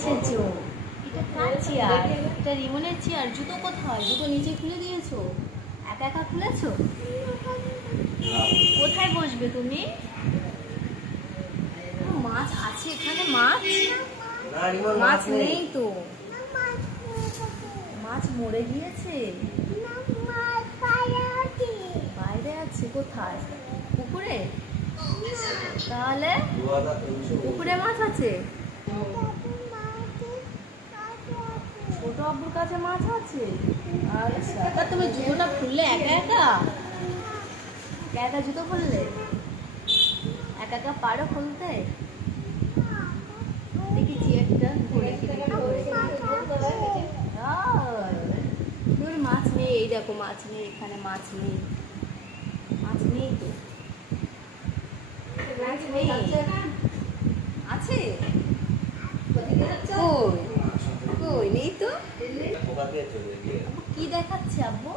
এসেছো? এটা কার চেয়ার? এটা রিমনের চেয়ার। জুতো কোথায়? জুতো নিচে খুলে দিয়েছো? একা একা খুলেছো? কোথায় বসবে তুমি? মাছ আছে এখানে? মাছ মাছ নেই তো, মাছ মরে গিয়েছে। বাইরে আছে? কোথায়? পুকুরে? তাহলে পুকুরে মাছ আছে? ছোট আব্বুর কাছে মাছ আছে? আচ্ছা, তা তুমি জুতোটা খুললে একা একা? একা জুতো খুললে? একা একা পারো খুলতে? দেখি চেয়ারটা ঘুরে মাছ নেই। এই দেখো মাছ নেই, এখানে মাছ নেই। মাছ নেই তো, মাছ নেই। আছে? কই কই নেই তো। কি দেখাচ্ছে আব্বু?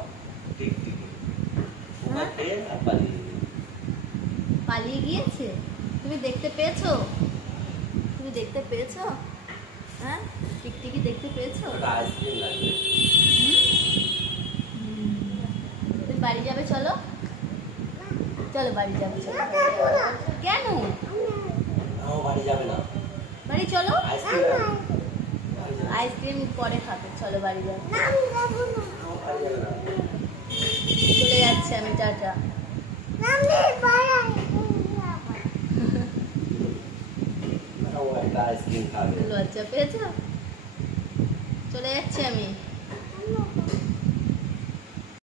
পালিয়ে গিয়েছে? তুমি দেখতে পেয়েছো? তুমি দেখতে পেয়েছো? হ্যাঁ, টিকটিকি দেখতে পেয়েছো? তুমি বাড়ি যাবে? চলো চলো বাড়ি যাবে। চলো। কেন বাড়ি যাবে না? বাড়ি চলো, আইসক্রিম পরে খাবে। চলো বাড়ি যাবে। চলে যাচ্ছে আমি, টাটা। লজ্জা পেয়েছো? চলে যাচ্ছি আমি।